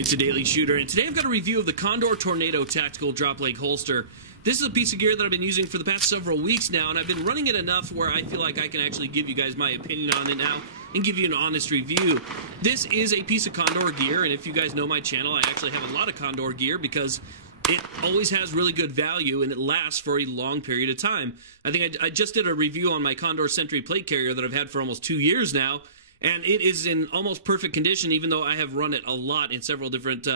morning to Daily Shooter, and today I've got a review of the Condor Tornado Tactical Drop Leg Holster. This is a piece of gear that I've been using for the past several weeks now, and I've been running it enough where I feel like I can actually give you guys my opinion on it now and give you an honest review. This is a piece of Condor gear, and if you guys know my channel, I actually have a lot of Condor gear because it always has really good value and it lasts for a long period of time. I think I just did a review on my Condor Sentry plate carrier that I've had for almost 2 years now, and it is in almost perfect condition, even though I have run it a lot in several different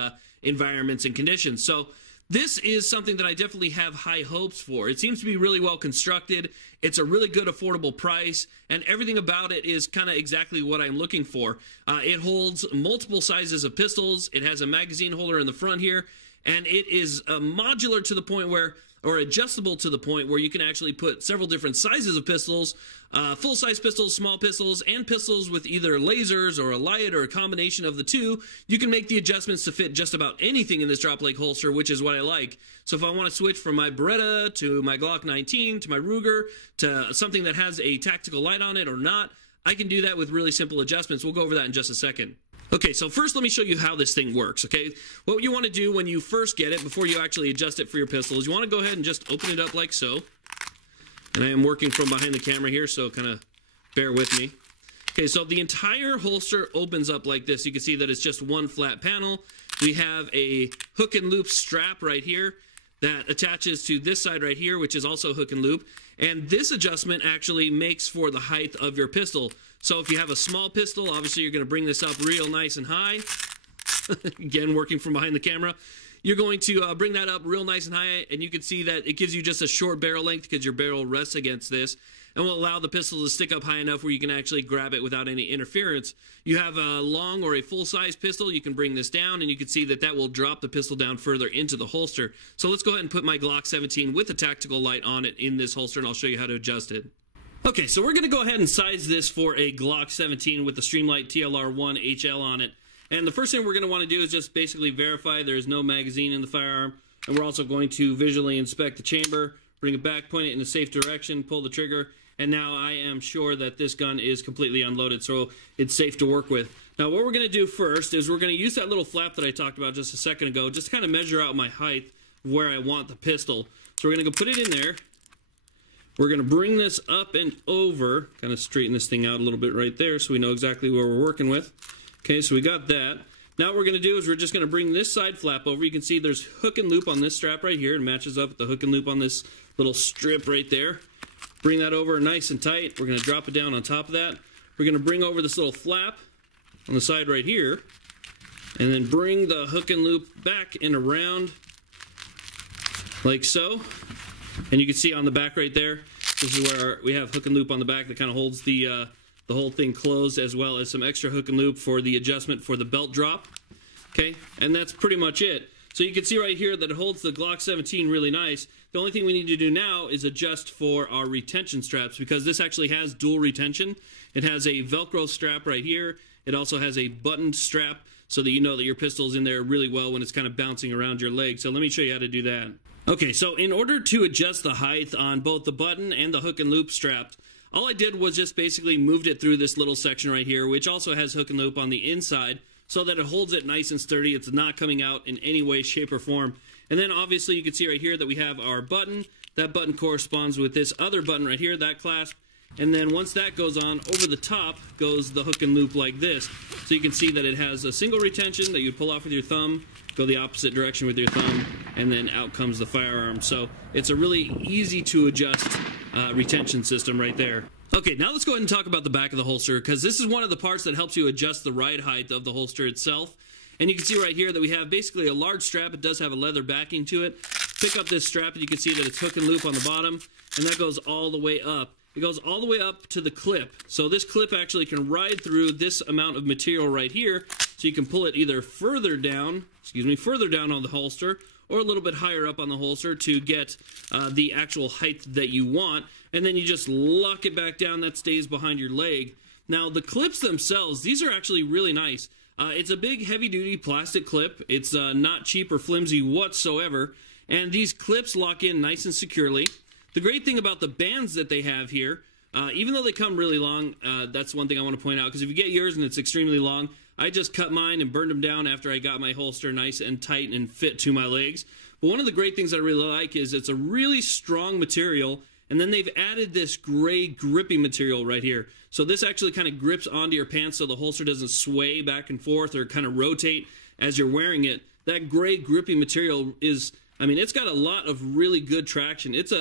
environments and conditions. So this is something that I definitely have high hopes for. It seems to be really well constructed. It's a really good, affordable price, and everything about it is kind of exactly what I'm looking for. It holds multiple sizes of pistols. It has a magazine holder in the front here, and it is modular to the point where, or adjustable to the point where you can actually put several different sizes of pistols, full-size pistols, small pistols, and pistols with either lasers or a light or a combination of the two. You can make the adjustments to fit just about anything in this drop leg holster, which is what I like. So if I want to switch from my Beretta to my Glock 19 to my Ruger to something that has a tactical light on it or not, I can do that with really simple adjustments. We'll go over that in just a second. Okay, so first let me show you how this thing works, okay? What you want to do when you first get it, before you actually adjust it for your pistol, is you want to go ahead and just open it up like so. And I am working from behind the camera here, so kind of bear with me. Okay, so the entire holster opens up like this. You can see that it's just one flat panel. We have a hook and loop strap right here that attaches to this side right here, which is also hook and loop. And this adjustment actually makes for the height of your pistol. So if you have a small pistol, obviously you're going to bring this up real nice and high. Again, working from behind the camera. You're going to bring that up real nice and high, and you can see that it gives you just a short barrel length because your barrel rests against this, and will allow the pistol to stick up high enough where you can actually grab it without any interference. You have a long or a full-size pistol, you can bring this down, and you can see that that will drop the pistol down further into the holster. So let's go ahead and put my Glock 17 with a tactical light on it in this holster, and I'll show you how to adjust it. Okay, so we're going to go ahead and size this for a Glock 17 with the Streamlight TLR1 HL on it. And the first thing we're going to want to do is just basically verify there's no magazine in the firearm. And we're also going to visually inspect the chamber, bring it back, point it in a safe direction, pull the trigger, and now I am sure that this gun is completely unloaded, so it's safe to work with. Now what we're going to do first is we're going to use that little flap that I talked about just a second ago, just to kind of measure out my height of where I want the pistol. So we're going to go put it in there. We're going to bring this up and over, kind of straighten this thing out a little bit right there so we know exactly where we're working with. Okay, so we got that. Now what we're going to do is we're just going to bring this side flap over. You can see there's hook and loop on this strap right here. It matches up with the hook and loop on this little strip right there. Bring that over nice and tight. We're going to drop it down on top of that. We're going to bring over this little flap on the side right here, and then bring the hook and loop back and around like so. And you can see on the back right there, this is where we have hook and loop on the back that kind of holds the whole thing closed, as well as some extra hook and loop for the adjustment for the belt drop. Okay, and that's pretty much it. So you can see right here that it holds the Glock 17 really nice. The only thing we need to do now is adjust for our retention straps, because this actually has dual retention. It has a Velcro strap right here. It also has a buttoned strap so that you know that your pistol's in there really well when it's kind of bouncing around your leg. So let me show you how to do that. Okay, so in order to adjust the height on both the button and the hook and loop straps, all I did was just basically moved it through this little section right here, which also has hook and loop on the inside, so that it holds it nice and sturdy. It's not coming out in any way, shape, or form. And then obviously you can see right here that we have our button. That button corresponds with this other button right here, that clasp. And then once that goes on, over the top goes the hook and loop like this. So you can see that it has a single retention that you pull off with your thumb, go the opposite direction with your thumb, and then out comes the firearm. So it's a really easy to adjust retention system right there. Okay, now let's go ahead and talk about the back of the holster, because this is one of the parts that helps you adjust the ride height of the holster itself. And you can see right here that we have basically a large strap. It does have a leather backing to it. Pick up this strap and you can see that it's hook and loop on the bottom, and that goes all the way up. It goes all the way up to the clip. So this clip actually can ride through this amount of material right here, so you can pull it either further down on the holster, or a little bit higher up on the holster to get the actual height that you want, and then you just lock it back down. That stays behind your leg. Now the clips themselves, these are actually really nice. It's a big heavy-duty plastic clip. It's not cheap or flimsy whatsoever, and these clips lock in nice and securely. The great thing about the bands that they have here, even though they come really long, that's one thing I want to point out, because if you get yours and it's extremely long, I just cut mine and burned them down after I got my holster nice and tight and fit to my legs. But one of the great things I really like is it's a really strong material, and then they've added this gray grippy material right here. So this actually kind of grips onto your pants so the holster doesn't sway back and forth or kind of rotate as you're wearing it. That gray grippy material is, I mean, it's got a lot of really good traction. It's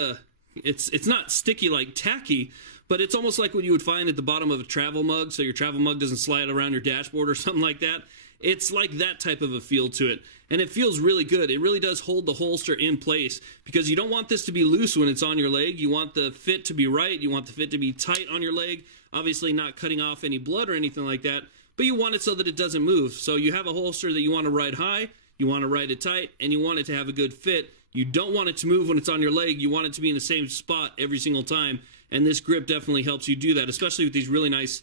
not sticky like tacky, but it's almost like what you would find at the bottom of a travel mug, so your travel mug doesn't slide around your dashboard or something like that. It's like that type of a feel to it, and it feels really good. It really does hold the holster in place, because you don't want this to be loose when it's on your leg. You want the fit to be right. You want the fit to be tight on your leg, obviously not cutting off any blood or anything like that, but you want it so that it doesn't move. So you have a holster that you want to ride high, you want to ride it tight, and you want it to have a good fit. You don't want it to move when it's on your leg. You want it to be in the same spot every single time, and this grip definitely helps you do that, especially with these really nice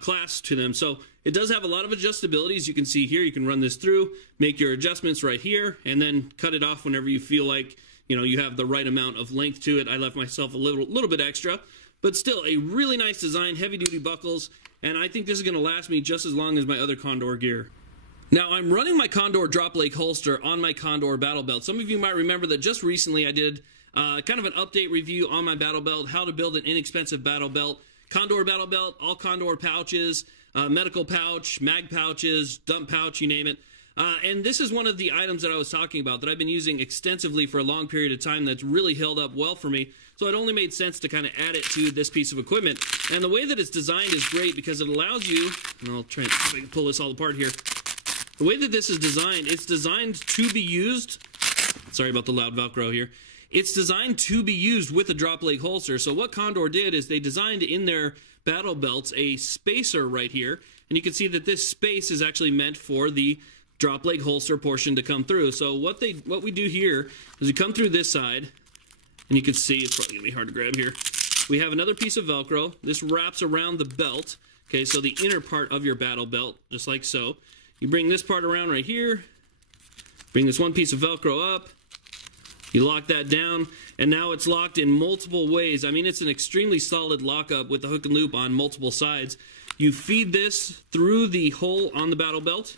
clasps to them. So it does have a lot of adjustability. As you can see here, you can run this through, make your adjustments right here, and then cut it off whenever you feel like, you know, you have the right amount of length to it. I left myself a little bit extra, but still a really nice design, heavy-duty buckles, and I think this is going to last me just as long as my other Condor gear. Now, I'm running my Condor drop leg holster on my Condor battle belt. Some of you might remember that just recently I did kind of an update review on my battle belt, how to build an inexpensive battle belt. Condor battle belt, all Condor pouches, medical pouch, mag pouches, dump pouch, you name it. And this is one of the items that I was talking about that I've been using extensively for a long period of time that's really held up well for me. So it only made sense to kind of add it to this piece of equipment. And the way that it's designed is great because it allows you, and I'll try and pull this all apart here. The way that this is designed, it's designed to be used, sorry about the loud Velcro here, it's designed to be used with a drop leg holster. So what Condor did is they designed in their battle belts a spacer right here, and you can see that this space is actually meant for the drop leg holster portion to come through. So what we do here is we come through this side, and you can see it's probably gonna be hard to grab here. We have another piece of Velcro. This wraps around the belt, okay, so the inner part of your battle belt, just like so. You bring this part around right here, bring this one piece of Velcro up, you lock that down, and now it's locked in multiple ways. I mean, it's an extremely solid lockup with the hook and loop on multiple sides. You feed this through the hole on the battle belt,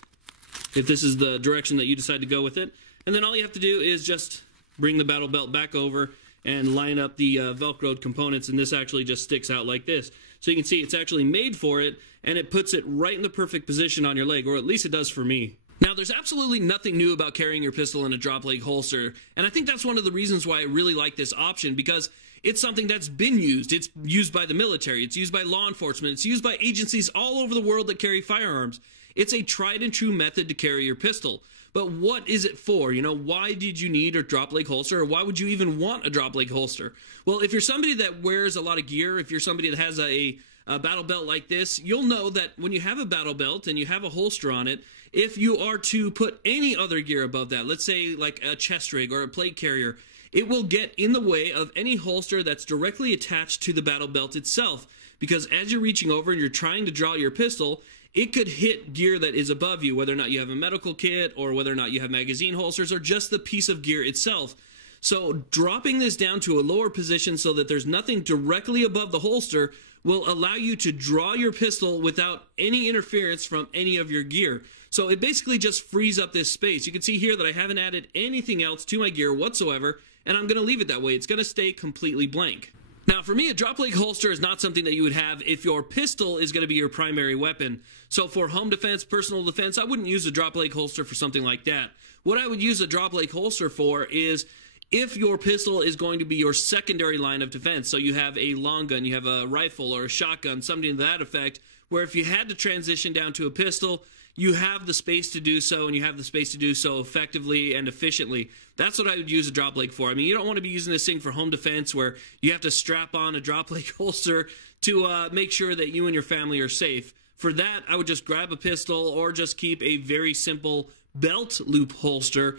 if this is the direction that you decide to go with it, and then all you have to do is just bring the battle belt back over and line up the Velcroed components, and this actually just sticks out like this. So you can see it's actually made for it, and it puts it right in the perfect position on your leg, or at least it does for me. Now, there's absolutely nothing new about carrying your pistol in a drop leg holster, and I think that's one of the reasons why I really like this option, because it's something that's been used. It's used by the military, it's used by law enforcement, it's used by agencies all over the world that carry firearms. It's a tried and true method to carry your pistol. But what is it for? You know, why did you need a drop leg holster, or why would you even want a drop leg holster? Well, if you're somebody that wears a lot of gear, if you're somebody that has a battle belt like this, you'll know that when you have a battle belt and you have a holster on it, if you are to put any other gear above that, let's say like a chest rig or a plate carrier, it will get in the way of any holster that's directly attached to the battle belt itself. Because as you're reaching over and you're trying to draw your pistol, it could hit gear that is above you, whether or not you have a medical kit or whether or not you have magazine holsters or just the piece of gear itself. So dropping this down to a lower position so that there's nothing directly above the holster will allow you to draw your pistol without any interference from any of your gear. So it basically just frees up this space. You can see here that I haven't added anything else to my gear whatsoever, and I'm going to leave it that way. It's going to stay completely blank. Now, for me, a drop leg holster is not something that you would have if your pistol is going to be your primary weapon. So for home defense, personal defense, I wouldn't use a drop leg holster for something like that. What I would use a drop leg holster for is if your pistol is going to be your secondary line of defense. So you have a long gun, you have a rifle or a shotgun, something to that effect, where if you had to transition down to a pistol, you have the space to do so, and you have the space to do so effectively and efficiently. That's what I would use a drop leg for. I mean, you don't want to be using this thing for home defense where you have to strap on a drop leg holster to make sure that you and your family are safe. For that, I would just grab a pistol or just keep a very simple belt loop holster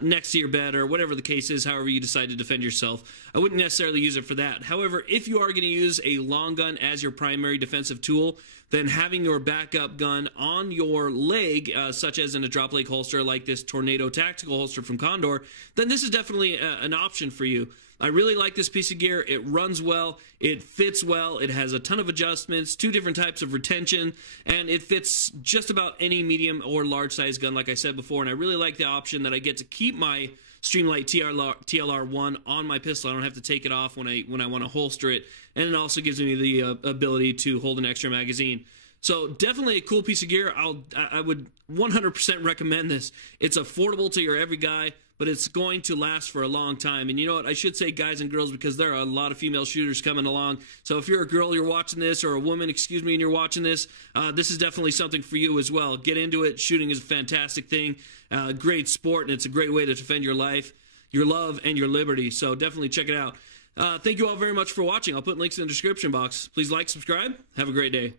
next to your bed or whatever the case is, however you decide to defend yourself. I wouldn't necessarily use it for that. However, if you are going to use a long gun as your primary defensive tool, then having your backup gun on your leg, such as in a drop leg holster like this Tornado tactical holster from Condor, then this is definitely an option for you. I really like this piece of gear. It runs well, it fits well, it has a ton of adjustments, 2 different types of retention, and it fits just about any medium or large size gun like I said before, and I really like the option that I get to keep my Streamlight TLR1 on my pistol. I don't have to take it off when I want to holster it, and it also gives me the ability to hold an extra magazine. So definitely a cool piece of gear. I would 100% recommend this. It's affordable to your every guy, but it's going to last for a long time. And you know what? I should say guys and girls because there are a lot of female shooters coming along. So if you're a girl, you're watching this, or a woman, excuse me, and you're watching this, this is definitely something for you as well. Get into it. Shooting is a fantastic thing. Great sport, and it's a great way to defend your life, your love, and your liberty. So definitely check it out. Thank you all very much for watching. I'll put links in the description box. Please like, subscribe. Have a great day.